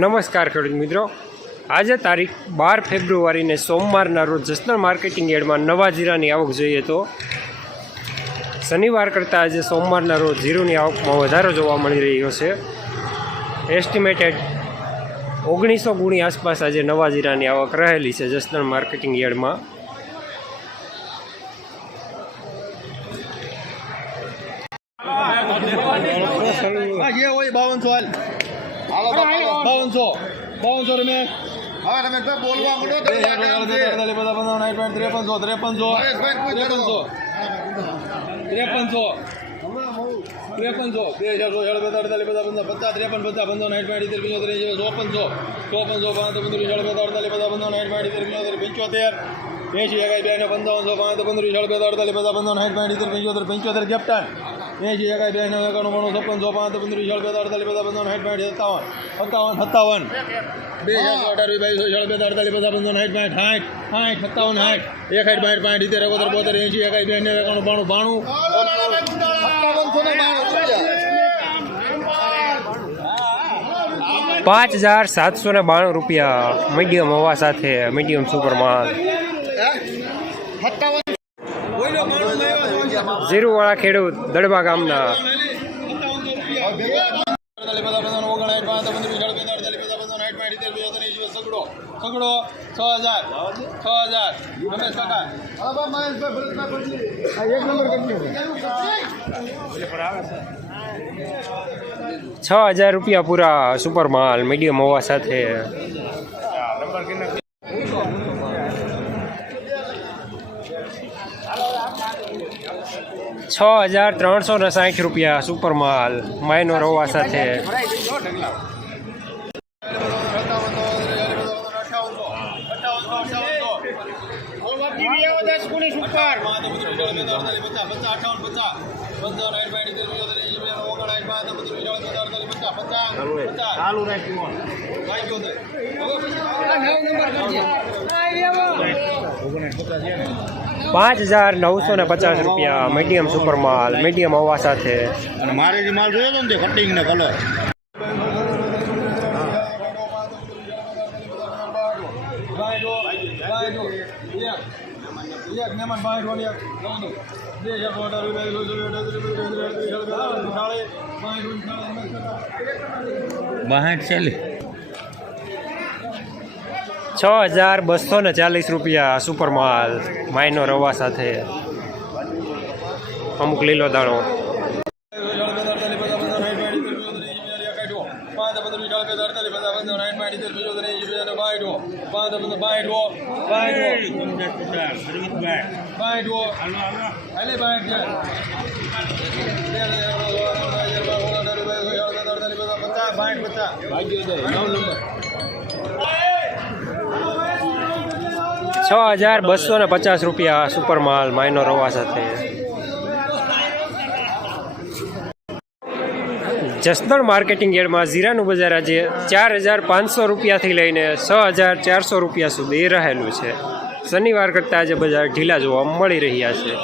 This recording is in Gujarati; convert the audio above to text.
નમસ્કાર ખેડૂત મિત્રો. આજે તારીખ બાર ફેબ્રુઆરીને સોમવારના રોજ જસનલ માર્કેટિંગ યાર્ડમાં નવા જીરાની આવક જોઈએ તો શનિવાર કરતાં આજે સોમવારના રોજ જીરુની આવકમાં વધારો જોવા મળી રહ્યો છે. એસ્ટિમેટેડ ઓગણીસો ગુણી આસપાસ આજે નવા જીરાની આવક રહેલી છે જસનલ માર્કેટિંગ યાર્ડમાં. બાવન બાવનસો હાલ બાવનસો. બાવનસો રમેશ હવે રમેશભાઈ બોલવા માંડો ત્રેપનસો ત્રેપનસો ત્રેપનસો. ત્રેપનસો. ત્રેપનસો. બે હજાર સોળ હજાર બધા પંદર પચાસ ત્રેપન પચાસ પંદર સાઠ પાંઠ ઇતેર પંચોતેર ચોપનસો. ચોપનસો પાંચ પંદર અડતાલીસ બધા પંદર સાઠ પાંઠ ઇતેર પંચોતેર પંચોતેર. એંશી એકાઈ બે પંચાવનસો પાંચ પંદર બધા અડતાલીસ બધા પંદર સાઠ પાંઠ ઇતેર પંચોતેર પંચોતેર કેપ્ટન. એંશી એકાઈ બે એકાણું ઘણું છપ્પન સો પાંચ પંદર હજાર બધા અડતાલીસ બધા પંદર સાઠ પાંઠ સત્તાવન. સત્તાવન સત્તાવન. બે હજાર અઢાર બાવીસો અડતાલીસ બધા પંદર સાઠ પાંઠ સાઠ સાઠ સત્તાવન સાઠ. એક સાઠ પાંઠ પાંઠ ઇતેર એકોતેર બોતેર એંશી એકાઈ બે એકાણું બાણું બાણું. પાંચ હજાર સાતસો ને બાણું રૂપિયા મીડિયમ હોવા સાથે મીડિયમ સુપર માલ. સત્તાવન જીરુવાળા ખેડૂત દડબા ગામના. છ હજાર છ હજાર રૂપિયા પૂરા સુપર માલ મીડિયમ હોવા સાથે. છ હજાર ત્રણસો ને સાઠ રૂપિયા સુપર માલ માયનો હવા સાથે ચાલુ રાખ્યું પાંચ હજાર નવસો ને પચાસ રૂપિયા મીડિયમ સુપર માલ મીડિયમ હવા સાથે અને મારે જે માલ જોયો હતો ને તે કટિંગ ને કલર બાસઠ ચાલી છ હજાર બસો ને ચાલીસ રૂપિયા સુપર માલ માઇનો રવા સાથે. અમુક લીલો દાણો. છ હજાર બસો ને પચાસ રૂપિયા સુપર માલ માઇનો રવા સાથે. જસદણ માર્કેટિંગ યાર્ડમાં જીરાનું બજાર આજે ચાર હજાર પાંચસો રૂપિયાથી લઈને છ હજાર ચારસો રૂપિયા સુધી રહેલું છે. શનિવાર કરતાં આજે બજાર ઢીલા જોવા મળી રહ્યા છે.